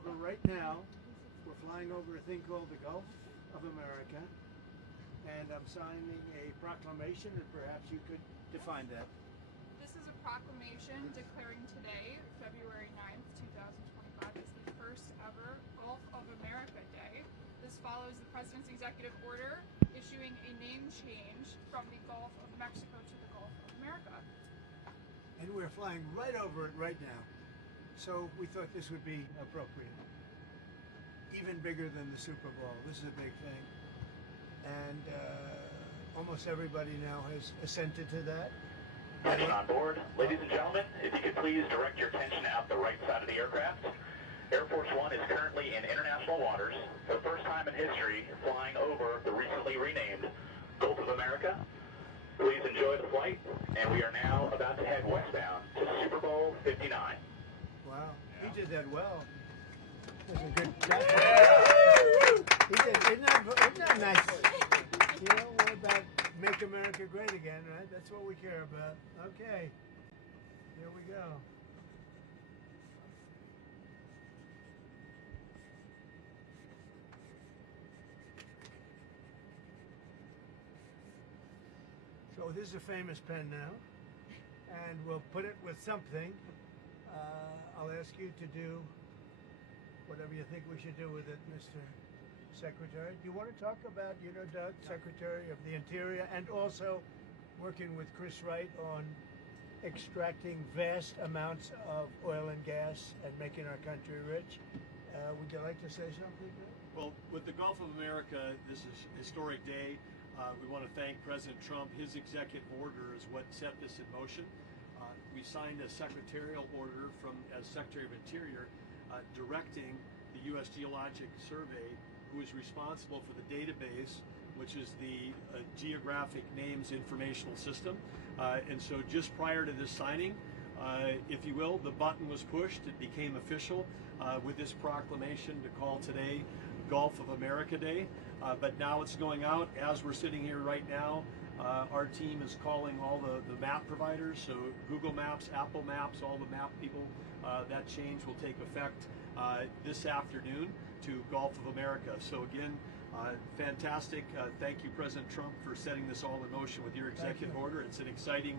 over right now. We're flying over a thing called the Gulf of America, and I'm signing a proclamation, and perhaps you could define that. This is a proclamation declaring today, February 9th, 2025, as the first ever Gulf of America Day. This follows the President's executive order issuing a name change from the Gulf of Mexico to the Gulf of America. And we're flying right over it right now. So we thought this would be appropriate. Even bigger than the Super Bowl. This is a big thing. And almost everybody now has assented to that. Attention on board. Ladies and gentlemen, if you could please direct your attention out the right side of the aircraft. Air Force One is currently in international waters, for the first time in history, flying over the recently renamed Gulf of America. Please enjoy the flight, and we are now about to head westbound to Super Bowl 59. Wow, he did that well. That's a good job. He did, isn't that nice? You know, what about make America great again, right? That's what we care about. Okay, here we go. So this is a famous pen now, and we'll put it with something. I'll ask you to do whatever you think we should do with it, Mr. Secretary. Do you want to talk about, you know, Doug, Secretary of the Interior, and also working with Chris Wright on extracting vast amounts of oil and gas and making our country rich? Would you like to say something? Well, with the Gulf of America, this is a historic day. We want to thank President Trump. His executive order is what set this in motion. We signed a secretarial order as Secretary of Interior directing the U.S. Geologic Survey, who is responsible for the database, which is the Geographic Names Informational System. And so just prior to this signing, if you will, the button was pushed. It became official with this proclamation to call today Gulf of America Day. But now it's going out. As we're sitting here right now, our team is calling all the map providers, so Google Maps, Apple Maps, all the map people. That change will take effect this afternoon to Gulf of America. So again, fantastic. Thank you, President Trump, for setting this all in motion with your executive order. It's an exciting,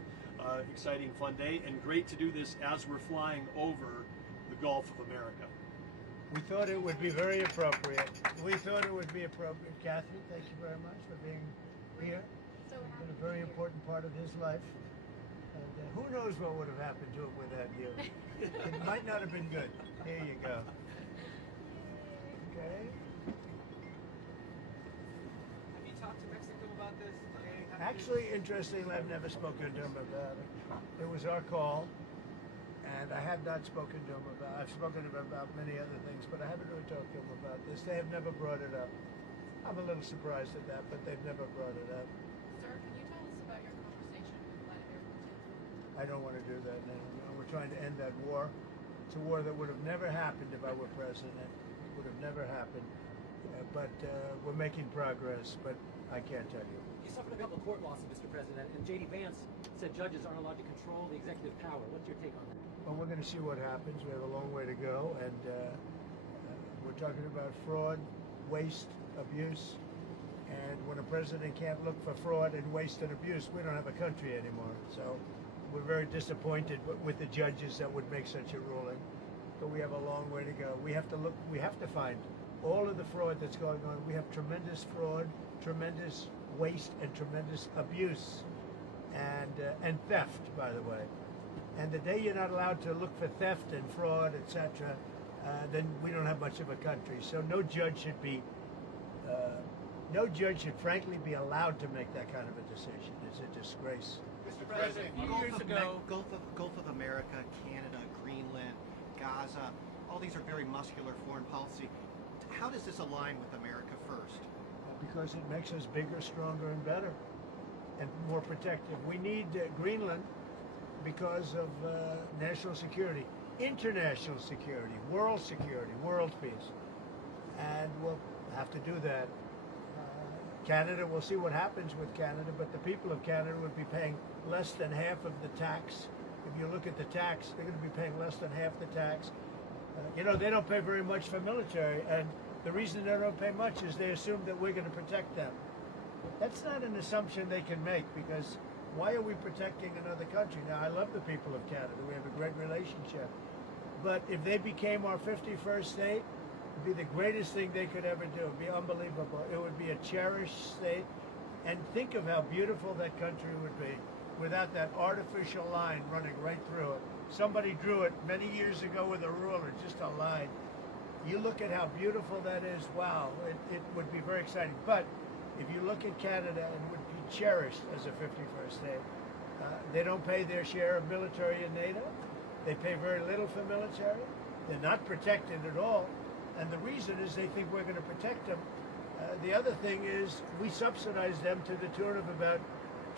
fun day, and great to do this as we're flying over the Gulf of America. We thought it would be very appropriate. We thought it would be appropriate. Kathy, thank you very much for being here. So It's been a very important part of his life. And who knows what would have happened to him without you. It might not have been good. Here you go. Okay. Have you talked to Mexico about this? Actually, interestingly, I've never spoken to him about it. It was our call. And I have not spoken to him about, I've spoken to him about many other things, but I haven't really talked to him about this. They have never brought it up. I'm a little surprised at that, but they've never brought it up. Sir, can you tell us about your conversation with Vladimir Putin? I don't want to do that now. We're trying to end that war. It's a war that would have never happened if I were president. It would have never happened. But we're making progress, but I can't tell you. You suffered a couple of court losses, Mr. President, and J.D. Vance said judges aren't allowed to control the executive power. What's your take on that? Well, we're going to see what happens. We have a long way to go, and we're talking about fraud, waste, abuse, and when a president can't look for fraud and waste and abuse, we don't have a country anymore. So we're very disappointed with the judges that would make such a ruling, but we have a long way to go. We have to look, we have to find all of the fraud that's going on. We have tremendous fraud, tremendous waste, and tremendous abuse, and theft, by the way. And the day you're not allowed to look for theft and fraud, etc., then we don't have much of a country. So no judge should be, frankly be allowed to make that kind of a decision. It's a disgrace. Mr. President, A few years ago, Gulf of America, Canada, Greenland, Gaza, all these are very muscular foreign policy. How does this align with America first? Because it makes us bigger, stronger, and better, and more protective. We need Greenland because of national security, international security, world peace. And we'll have to do that. Canada, we'll see what happens with Canada, but the people of Canada would be paying less than half of the tax. If you look at the tax, they're going to be paying less than half the tax. You know, they don't pay very much for military, and the reason they don't pay much is they assume that we're going to protect them. That's not an assumption they can make, because why are we protecting another country? Now, I love the people of Canada. We have a great relationship. But if they became our 51st state, it would be the greatest thing they could ever do. It would be unbelievable. It would be a cherished state. And think of how beautiful that country would be without that artificial line running right through it. Somebody drew it many years ago with a ruler, just a line. You look at how beautiful that is, wow, it would be very exciting. But if you look at Canada, it would be cherished as a 51st state. They don't pay their share of military in NATO. They pay very little for military. They're not protected at all. And the reason is they think we're going to protect them. The other thing is we subsidize them to the tune of about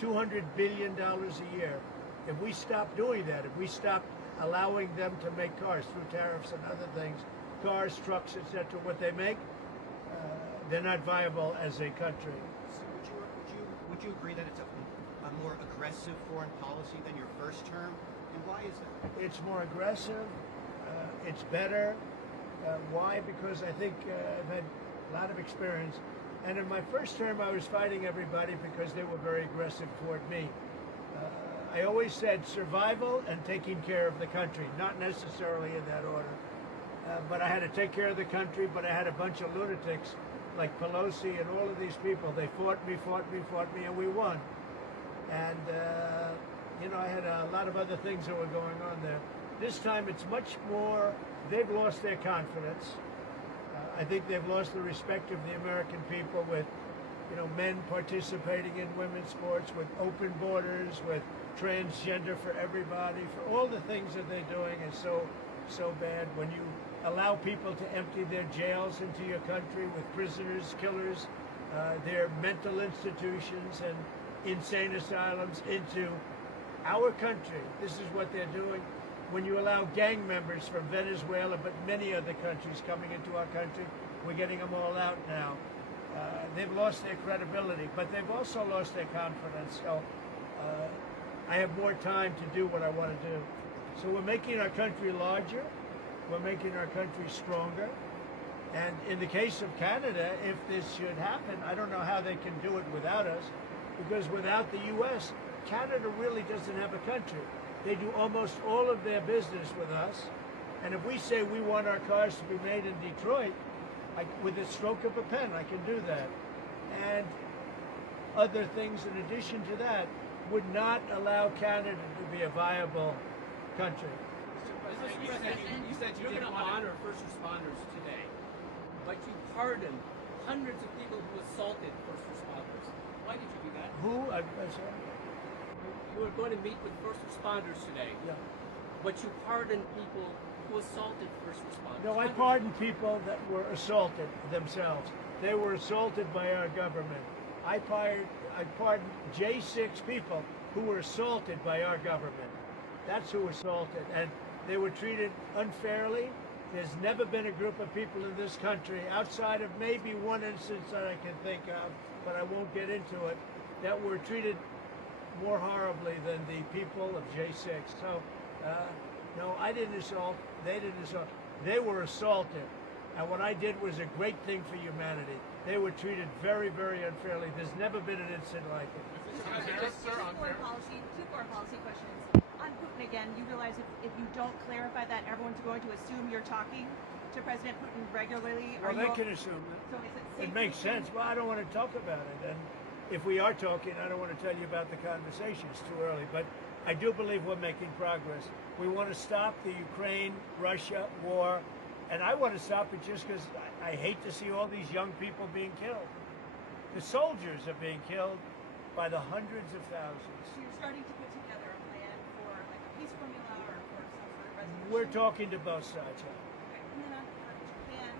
$200 billion a year. If we stop doing that, if we stop allowing them to make cars through tariffs and other things, cars, trucks, etc., what they make, they're not viable as a country. So would you agree that it's a more aggressive foreign policy than your first term? And why is that? It's more aggressive. It's better. Why? Because I think I've had a lot of experience. And in my first term, I was fighting everybody because they were very aggressive toward me. I always said survival and taking care of the country, not necessarily in that order. But I had to take care of the country, but I had a bunch of lunatics like Pelosi and all of these people. They fought me, and we won. And, you know, I had a lot of other things that were going on there. This time it's much more, they've lost their confidence. I think they've lost the respect of the American people with, you know, men participating in women's sports, with open borders, with transgender for everybody, for all the things that they're doing is so bad. When you allow people to empty their jails into your country with prisoners, killers, their mental institutions and insane asylums into our country, this is what they're doing. When you allow gang members from Venezuela, but many other countries coming into our country, we're getting them all out now. They've lost their credibility, but they've also lost their confidence. So I have more time to do what I want to do. So we're making our country larger. We're making our country stronger. And in the case of Canada, if this should happen, I don't know how they can do it without us, because without the U.S., Canada really doesn't have a country. They do almost all of their business with us. And if we say we want our cars to be made in Detroit, with a stroke of a pen, I can do that. And other things in addition to that would not allow Canada to be a viable country. You said you didn't want to honor first responders today, but you pardoned hundreds of people who assaulted first responders. Why did you do that? Who? I'm sorry? You were going to meet with first responders today, Yeah. but you pardoned people who assaulted first responders. No, I pardoned people that were assaulted themselves. They were assaulted by our government. I pardoned J6 people who were assaulted by our government. That's who assaulted, and they were treated unfairly. There's never been a group of people in this country, outside of maybe one instance that I can think of, but I won't get into it, that were treated more horribly than the people of J6. So, no, I didn't assault. They didn't assault. They were assaulted. And what I did was a great thing for humanity. They were treated very, very unfairly. There's never been an incident like it. Two foreign policy questions. On Putin again, you realize if you don't clarify that, everyone's going to assume you're talking to President Putin regularly. Well, they can assume that. So is it safe It makes to assume? sense. Well, I don't want to talk about it. And if we are talking, I don't want to tell you about the conversation. It's too early. But I do believe we're making progress. We want to stop the Ukraine-Russia war. And I want to stop it just because I hate to see all these young people being killed. The soldiers are being killed by the hundreds of thousands. So you're starting to put together a plan for like a peace formula or for some sort of resolution? We're talking to both sides. Okay. And then on Japan,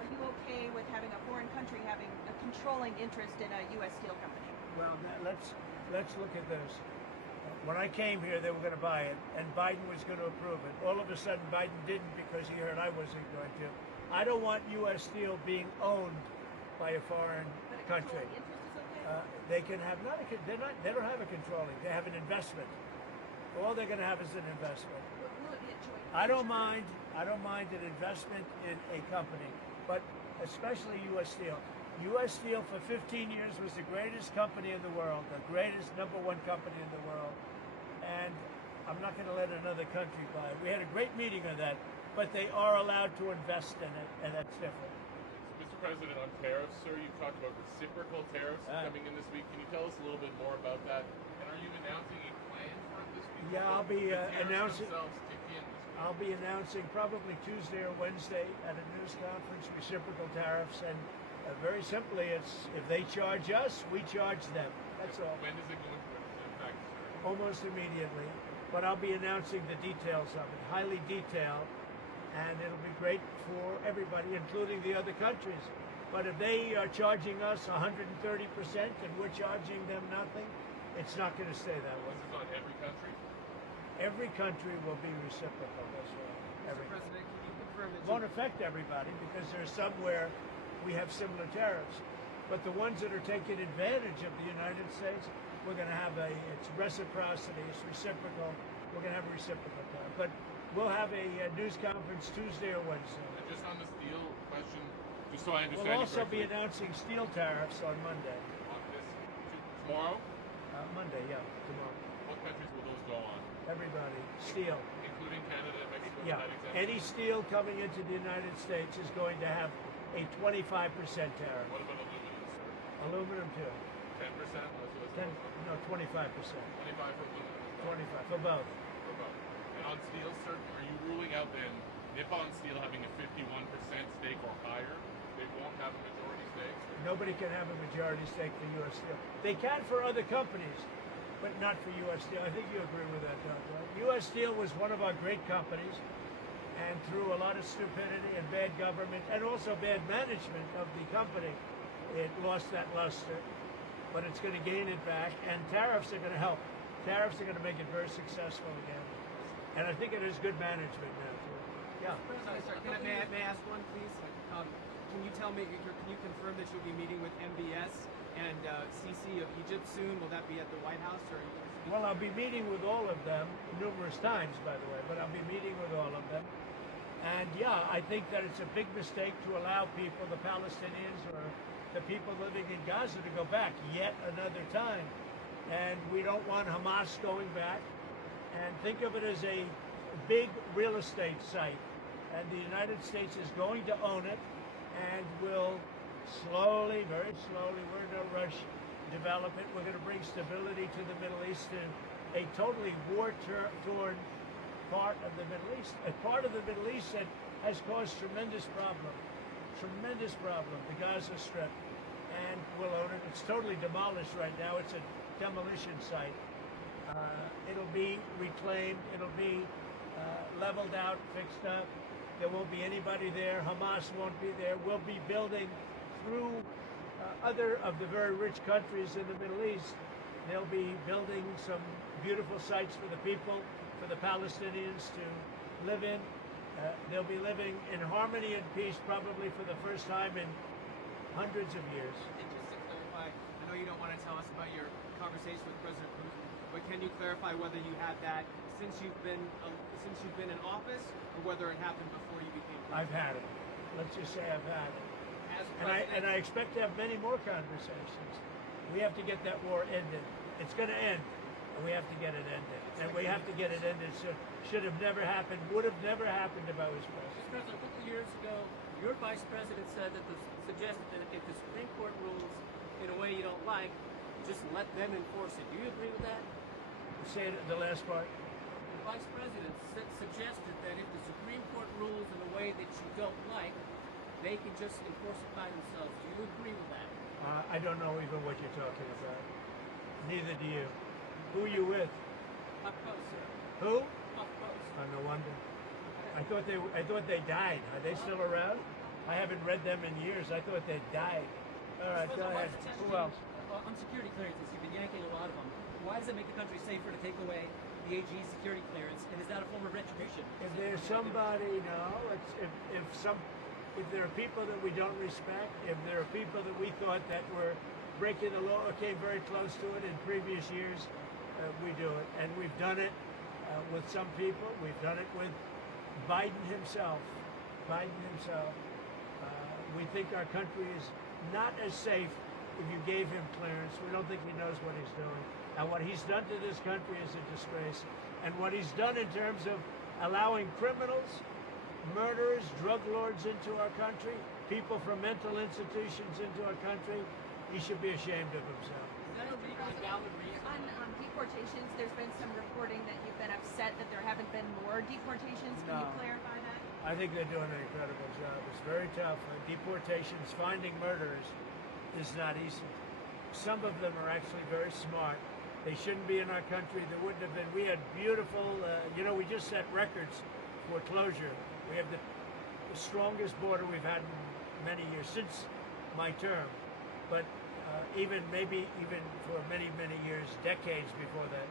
are you okay with having a foreign country having a controlling interest in a U.S. steel company? Well, let's look at this. When I came here, they were going to buy it, and Biden was going to approve it. All of a sudden, Biden didn't because he heard I wasn't going to. I don't want U.S. steel being owned by a foreign But a country. controlling interest is okay? They can have they don't have a controlling. They have an investment. All they're going to have is an investment. Will it be a joint I don't mind an investment in a company, but especially U.S. Steel. U.S. Steel for 15 years was the greatest company in the world, the greatest #1 company in the world, and I'm not going to let another country buy it. We had a great meeting on that, but they are allowed to invest in it, and that's different. Mr. President, on tariffs, sir, you talked about reciprocal tariffs coming in this week. Can you tell us a little bit more about that? And are you announcing a plan for it this week? Yeah, I'll be announcing. Themselves kick in this week? I'll be announcing probably Tuesday or Wednesday at a news conference reciprocal tariffs, and very simply, it's if they charge us, we charge them. That's all. When does it go into effect, sir? Almost immediately, but I'll be announcing the details of it, highly detailed, and it'll be great for everybody, including the other countries. But if they are charging us 130% and we're charging them nothing, it's not going to stay that way. This is on every country? Every country will be reciprocal. That's right. Every. Mr. President, can you confirm that It won't affect everybody because there's somewhere we have similar tariffs. But the ones that are taking advantage of the United States, we're going to have it's reciprocity, it's reciprocal. We're going to have a reciprocal tariff. But we'll have a news conference Tuesday or Wednesday. And just on the steel question, just so I understand. We'll also be correctly, announcing steel tariffs on Monday. on this tomorrow. Monday, yeah, tomorrow. What countries will those go on? Everybody, steel. Including Canada and Mexico? Yeah, Is that exempt? any steel coming into the United States is going to have a 25% tariff. What about aluminum, sir? Aluminum too. 10%? 10, no, 25%. 25 for aluminum. 25 for both. For both. And on steel, sir, are you ruling out then Nippon Steel having a 51% stake or higher? They won't have a majority stake? Nobody can have a majority stake for U.S. Steel. They can for other companies, but not for U.S. Steel. I think you agree with that, don't you? U.S. Steel was one of our great companies, and through a lot of stupidity and bad government and also bad management of the company, it lost that luster. But it's going to gain it back, and tariffs are going to help. Tariffs are going to make it very successful again. And I think it is good management now, too. Yeah. Sorry, may I ask one, please? Can you tell me, can you confirm that you'll be meeting with MBS and CC of Egypt soon? Will that be at the White House? Or Well, I'll be meeting with all of them numerous times, by the way, but I'll be meeting with all of them. And yeah, I think that it's a big mistake to allow people, the Palestinians or the people living in Gaza, to go back yet another time. And we don't want Hamas going back. And think of it as a big real estate site. And the United States is going to own it and will slowly, very slowly, we're in no rush, develop it. We're going to bring stability to the Middle East in a totally war-torn part of the Middle East. A part of the Middle East that has caused tremendous problem, the Gaza Strip. And we'll own it. It's totally demolished right now. It's a demolition site. It'll be reclaimed. It'll be leveled out, fixed up. There won't be anybody there. Hamas won't be there. We'll be building through other of the very rich countries in the Middle East. They'll be building some beautiful sites for the people, for the Palestinians to live in. They'll be living in harmony and peace probably for the first time in hundreds of years. And just to clarify, I know you don't want to tell us about your conversation with President Putin, but can you clarify whether you had that since you've been in office, or whether it happened before you became president? I've had it. Let's just say I've had it. As And I expect to have many more conversations. We have to get that war ended. It's going to end, and we have to get it ended. And we have to get it ended. Should have never happened. Would have never happened if I was president. Mr. President, a couple of years ago, your vice president suggested that if the Supreme Court rules in a way you don't like, just let them enforce it. Do you agree with that? Say it, the last part. The vice president suggested that if the Supreme Court rules in a way that you don't like, they can just enforce it by themselves. Do you agree with that? I don't know even what you're talking about. Neither do you. Who are you with? Up close, sir. Who? Up close. Oh, no wonder. I thought they died. Are they still around? I haven't read them in years. I thought they died. All right, go ahead. Who else? On security clearances, you've been yanking a lot of them. Why does it make the country safer to take away the AG's security clearance? And is that a form of retribution? If there's somebody, no. If there are people that we don't respect, if there are people that we thought that were breaking the law or came very close to it in previous years, we do it. And we've done it with some people. We've done it with Biden himself, we think our country is not as safe if you gave him clearance. We don't think he knows what he's doing. And what he's done to this country is a disgrace. And what he's done in terms of allowing criminals, murderers, drug lords into our country, people from mental institutions into our country, he should be ashamed of himself. Is that a legally valid reason? On deportations, there's been some reporting that you've been upset that there haven't been more deportations. Can you No. clarify that? I think they're doing an incredible job. It's very tough. Deportations, finding murderers is not easy. Some of them are actually very smart. They shouldn't be in our country. There wouldn't have been. We had beautiful, we just set records for closure. We have the strongest border we've had in many years, since my term. But even for many, many years, decades before that.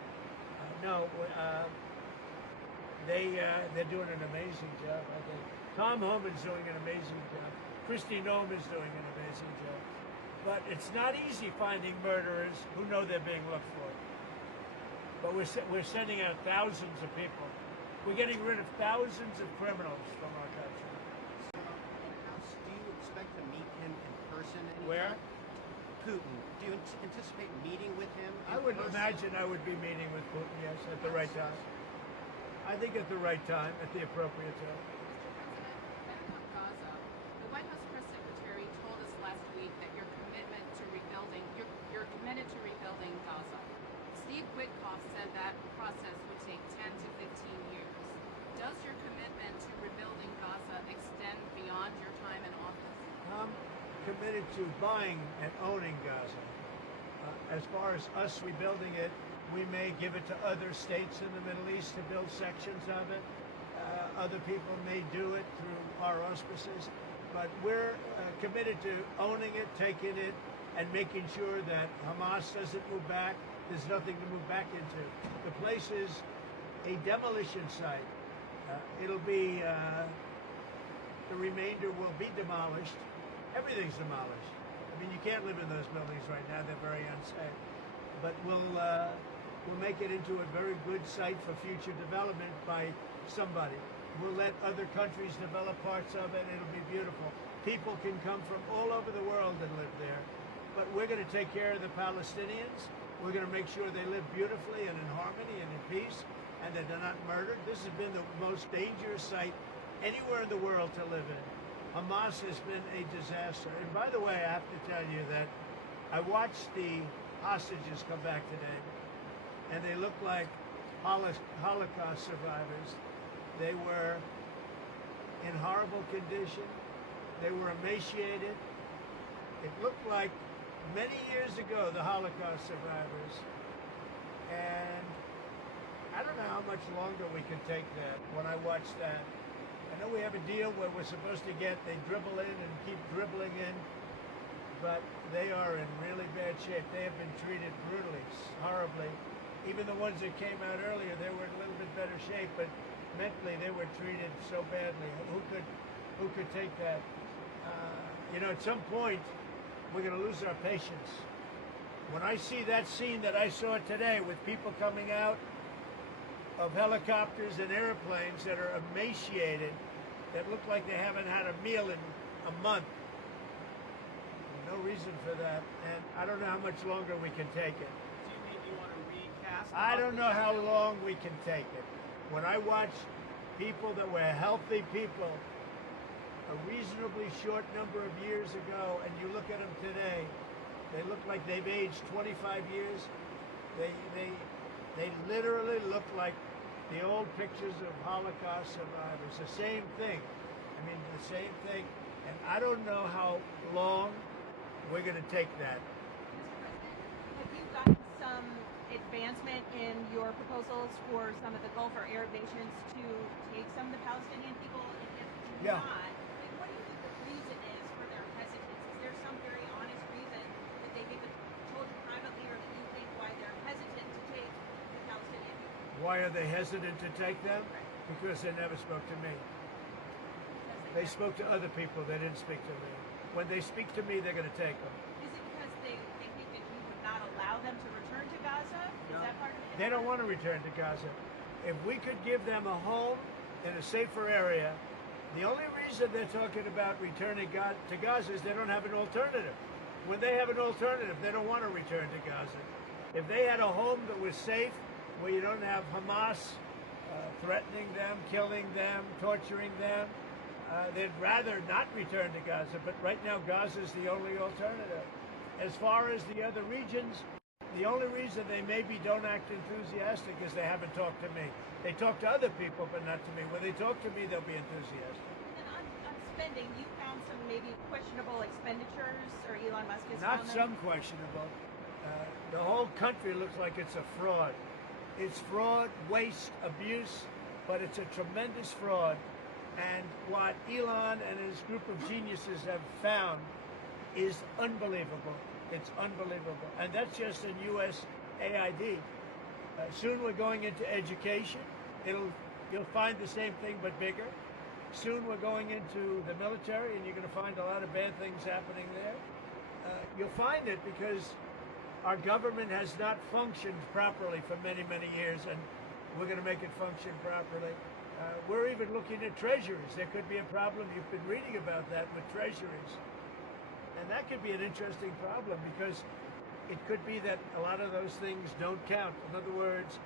They're doing an amazing job, I think. Tom Homan's doing an amazing job. Kristi Noem is doing an amazing job. But it's not easy finding murderers who know they're being looked for. But we're sending out thousands of people. We're getting rid of thousands of criminals from our country. Do you expect to meet him in person anytime? Where? Putin. Do you anticipate meeting with him? I would imagine I would be meeting with Putin, yes, at the right time. I think at the right time, at the appropriate time. Mr. President, back on Gaza, the White House press secretary told us last week that you're committed to rebuilding Gaza. Steve Witkoff said that process would take 10 to 15 years. Does your commitment to rebuilding Gaza extend beyond your time in office? I'm committed to buying and owning Gaza. As far as us rebuilding it, we may give it to other states in the Middle East to build sections of it. Other people may do it through our auspices. But we're committed to owning it, taking it, and making sure that Hamas doesn't move back. There's nothing to move back into. The place is a demolition site. It'll be, the remainder will be demolished. Everything's demolished. I mean, you can't live in those buildings right now. They're very unsafe. But we'll make it into a very good site for future development by somebody. We'll let other countries develop parts of it. It'll be beautiful. People can come from all over the world and live there. But we're going to take care of the Palestinians. We're going to make sure they live beautifully and in harmony and in peace, and that they're not murdered. This has been the most dangerous site anywhere in the world to live in. Hamas has been a disaster. And by the way, I have to tell you that I watched the hostages come back today, and they look like Holocaust survivors. They were in horrible condition. They were emaciated. It looked like many years ago, the Holocaust survivors. And I don't know how much longer we can take that. When I watch that, I know we have a deal where we're supposed to get, they dribble in and keep dribbling in, but they are in really bad shape. They have been treated brutally, horribly. Even the ones that came out earlier, they were in a little bit better shape, but mentally they were treated so badly. Who could take that? At some point, we're going to lose our patience. When I see that scene that I saw today with people coming out of helicopters and airplanes that are emaciated, that look like they haven't had a meal in a month, no reason for that. And I don't know how much longer we can take it. Do you mean you want to recast? I don't know how long we can take it. When I watch people that were healthy people a reasonably short number of years ago, and you look at them today, they look like they've aged 25 years. They literally look like the old pictures of Holocaust survivors. The same thing. I mean, the same thing. And I don't know how long we're going to take that. Have you gotten some advancement in your proposals for some of the Gulf or Arab nations to take some of the Palestinian people? And if Yeah. not, what do you think the reason is for their hesitance? Is there some very honest reason that they haven't told you privately, or that you think why they're hesitant to take the Palestinian people? Why are they hesitant to take them? Because they never spoke to me. They spoke to other people. They didn't speak to me. When they speak to me, they're going to take them. Is it because they think that you would not allow them to return to Gaza? Is that part of it? They don't want to return to Gaza. If we could give them a home in a safer area. The only reason they're talking about returning to Gaza is they don't have an alternative. When they have an alternative, they don't want to return to Gaza. If they had a home that was safe, where you don't have Hamas threatening them, killing them, torturing them, they'd rather not return to Gaza. But right now, Gaza is the only alternative. As far as the other regions, the only reason they maybe don't act enthusiastic is they haven't talked to me. They talk to other people, but not to me. When they talk to me, they'll be enthusiastic. And on spending, you found some maybe questionable expenditures, or Elon Musk has Not found some them? questionable. The whole country looks like it's a fraud. It's fraud, waste, abuse, but it's a tremendous fraud. And what Elon and his group of geniuses have found is unbelievable. It's unbelievable. And that's just in U.S. AID. Soon we're going into education. You'll find the same thing but bigger. Soon we're going into the military, and you're going to find a lot of bad things happening there. You'll find it because our government has not functioned properly for many, many years, and we're going to make it function properly. We're even looking at treasuries. There could be a problem. You've been reading about that with treasuries. And that could be an interesting problem because it could be that a lot of those things don't count. In other words,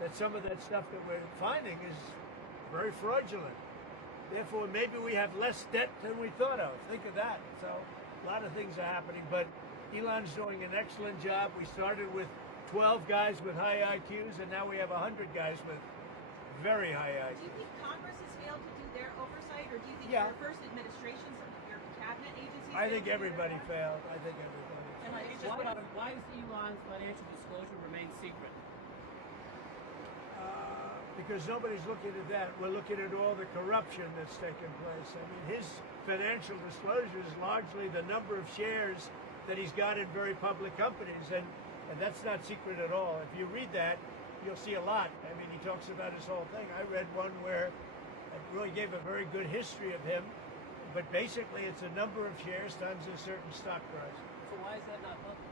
that some of that stuff that we're finding is very fraudulent. Therefore, maybe we have less debt than we thought of. Think of that. So a lot of things are happening, but Elon's doing an excellent job. We started with 12 guys with high IQs, and now we have 100 guys with very high IQs. Do you think Congress has failed to do their oversight, or do you think Yeah. your first administration, some of your cabinet agencies? I think failed to do their everybody part? failed. I think everybody. And why does Elon's financial disclosure remain secret? Because nobody's looking at that. We're looking at all the corruption that's taken place. I mean, his financial disclosure is largely the number of shares that he's got in very public companies, and that's not secret at all. If you read that, you'll see a lot. I mean, he talks about his whole thing. I read one where it really gave a very good history of him, but basically it's a number of shares times a certain stock price. So why is that not public?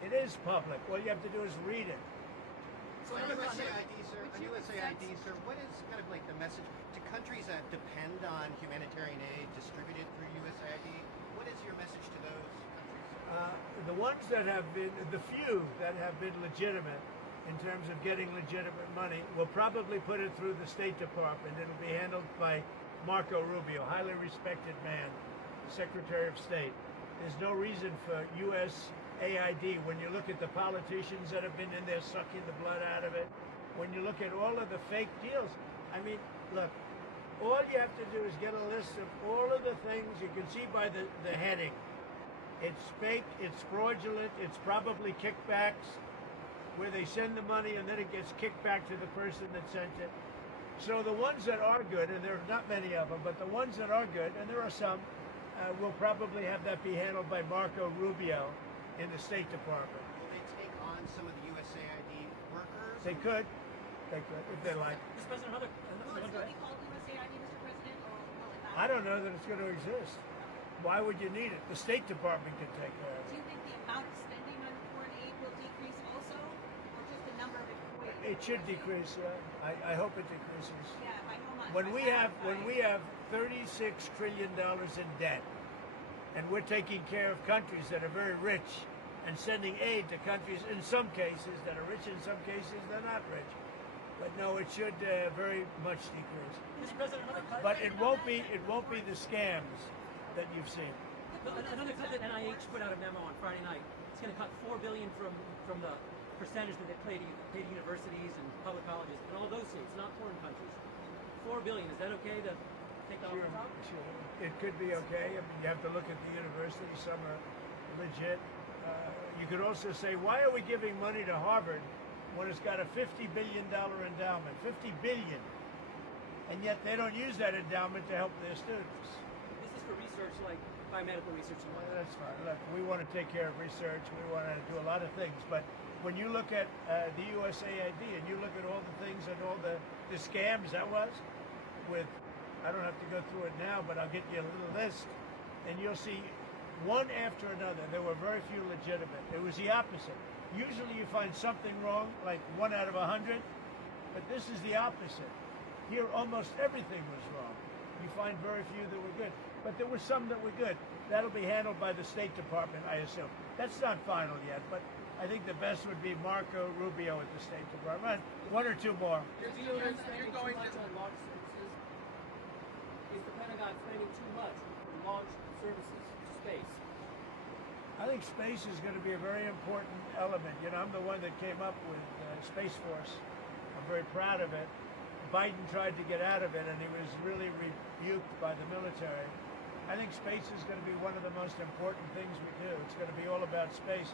It is public. All you have to do is read it. So on USAID, sir, what is kind of like the message to countries that depend on humanitarian aid distributed through USAID? What is your message to those countries? The ones that have been, the few that have been legitimate in terms of getting legitimate money, will probably put it through the State Department. It'll be handled by Marco Rubio, highly respected man, Secretary of State. There's no reason for USAID, when you look at the politicians that have been in there sucking the blood out of it, when you look at all of the fake deals, I mean, look, all you have to do is get a list of all of the things you can see by the heading. It's fake, it's fraudulent, it's probably kickbacks, where they send the money and then it gets kicked back to the person that sent it. So the ones that are good, and there are not many of them, but the ones that are good, and there are some, will probably have that be handled by Marco Rubio in the State Department. Will they take on some of the USAID workers? They could, if they like. Mr. President, another Will it still be called USAID, Mr. President, or will it not? I don't know that it's going to exist. Why would you need it? The State Department can take care of Do it. you think the amount of spending on foreign aid will decrease also, or just the number of employees? It should decrease. I hope it decreases. Yeah, by how much? When By we have $36 trillion in debt, and we're taking care of countries that are very rich and sending aid to countries in some cases that are rich, in some cases they're not rich. But no, it should very much decrease. Mr. President, another cut. But it won't be the scams that you've seen. Another cut that NIH put out a memo on Friday night. It's going to cut $4 billion from the percentage that they pay to universities and public colleges in all those states, not foreign countries. $4 billion. Is that okay to take that off the top? Sure. It could be okay. I mean, you have to look at the universities. Some are legit. You could also say, why are we giving money to Harvard when it's got a $50 billion endowment? $50 billion. And yet they don't use that endowment to help their students. This is for research like biomedical research and whatnot. That's fine. Look, we want to take care of research. We want to do a lot of things. But when you look at the USAID and you look at all the things and all the scams that was with, I don't have to go through it now, but I'll get you a little list, and you'll see one after another. There were very few legitimate. It was the opposite. Usually you find something wrong, like 1 out of 100, but this is the opposite. Here, almost everything was wrong. You find very few that were good, but there were some that were good. That'll be handled by the State Department, I assume. That's not final yet, but I think the best would be Marco Rubio at the State Department. One or two more. You're spending too much on launch services. Is the Pentagon spending too much on launch services to space? I think space is going to be a very important element. You know, I'm the one that came up with Space Force. I'm very proud of it. Biden tried to get out of it, and he was really rebuked by the military. I think space is going to be one of the most important things we do. It's going to be all about space,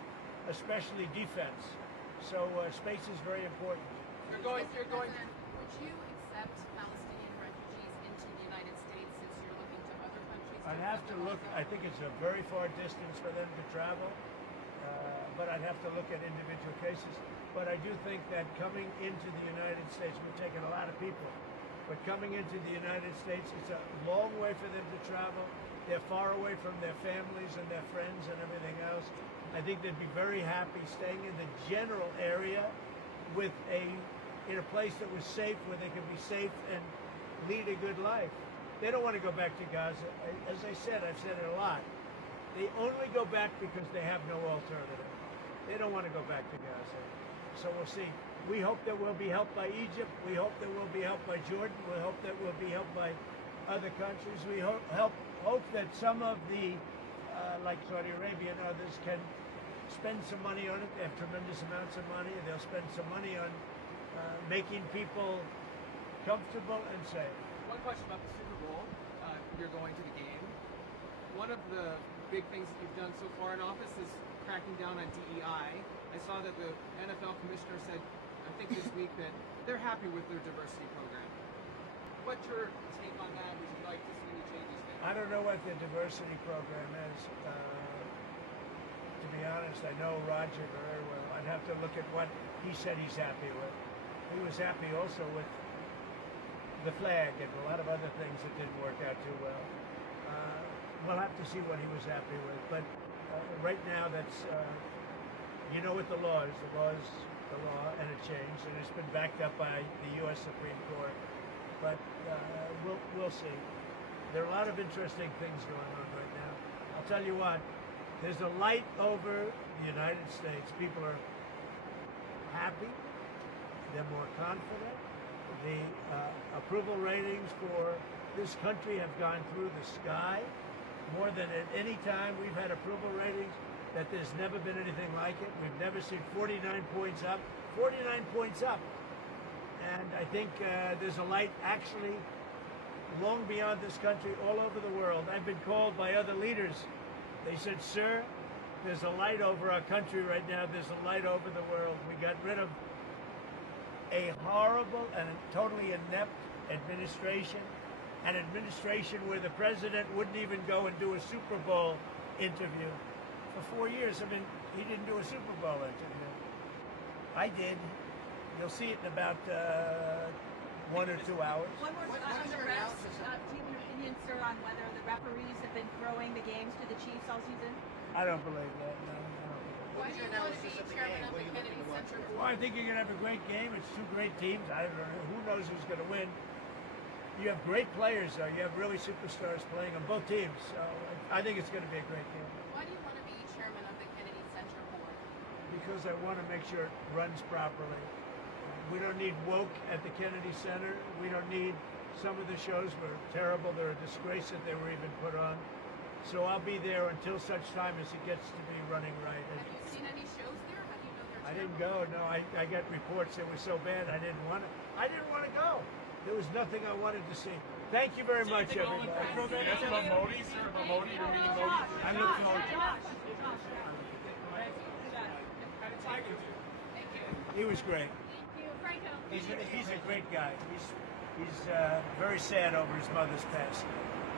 especially defense. So space is very important. You're going. Would you accept Palestinian refugees into the United States since you're looking to other countries? I'd have to look. I think it's a very far distance for them to travel, but I'd have to look at individual cases. But I do think that coming into the United States, we're taking a lot of people, but coming into the United States, it's a long way for them to travel. They're far away from their families and their friends and everything else. I think they'd be very happy staying in the general area in a place that was safe, where they could be safe and lead a good life. They don't want to go back to Gaza. As I said, I've said it a lot. They only go back because they have no alternative. They don't want to go back to Gaza. So we'll see. We hope that we'll be helped by Egypt. We hope that we'll be helped by Jordan. We hope that we'll be helped by other countries. We hope that some of the, like Saudi Arabia and others, can spend some money on it. They have tremendous amounts of money. They'll spend some money on making people comfortable and safe. One question about the Super Bowl. You're going to the game. One of the big things that you've done so far in office is cracking down on DEI. I saw that the NFL commissioner said, I think this week, that they're happy with their diversity program. What's your take on that? Would you like to see any changes there? I don't know what the diversity program is. To be honest, I know Roger very well. I'd have to look at what he said he's happy with. He was happy also with the flag and a lot of other things that didn't work out too well. We'll have to see what he was happy with. But right now, that's, you know what the law is. The law is the law, and it changed, and it's been backed up by the U.S. Supreme Court. But we'll see. There are a lot of interesting things going on right now. I'll tell you what, there's a light over the United States. People are happy. They're more confident. The approval ratings for this country have gone through the sky. More than at any time we've had approval ratings, that there's never been anything like it. We've never seen 49 points up. 49 points up. And I think there's a light actually long beyond this country, all over the world. I've been called by other leaders. They said, sir, there's a light over our country right now. There's a light over the world. We got rid of a horrible and totally inept administration, an administration where the president wouldn't even go and do a Super Bowl interview. For 4 years, I mean, he didn't do a Super Bowl interview. I did. You'll see it in about 1 or 2 hours. One more on the refs. Do you have your opinion, sir, on whether the referees have been throwing the games to the Chiefs all season? I don't believe that, no. I don't believe that. Why do you want to be chairman of the Kennedy Center Board? Well, I think you're going to have a great game. It's two great teams. I don't know. Who knows who's going to win? You have great players, though. You have really superstars playing on both teams. So I think it's going to be a great game. Why do you want to be chairman of the Kennedy Center Board? Because I want to make sure it runs properly. We don't need woke at the Kennedy Center. We don't need, some of the shows were terrible. They're a disgrace that they were even put on. So I'll be there until such time as it gets to be running right. Have you seen any shows there? How do you know they're I didn't go. No, I got reports it was so bad. I didn't want to go. There was nothing I wanted to see. Thank you very much, everybody. Yes, Modi, sir. Modi, you're meeting Modi. I look forward to it. He was great. He's a great guy. He's very sad over his mother's passing.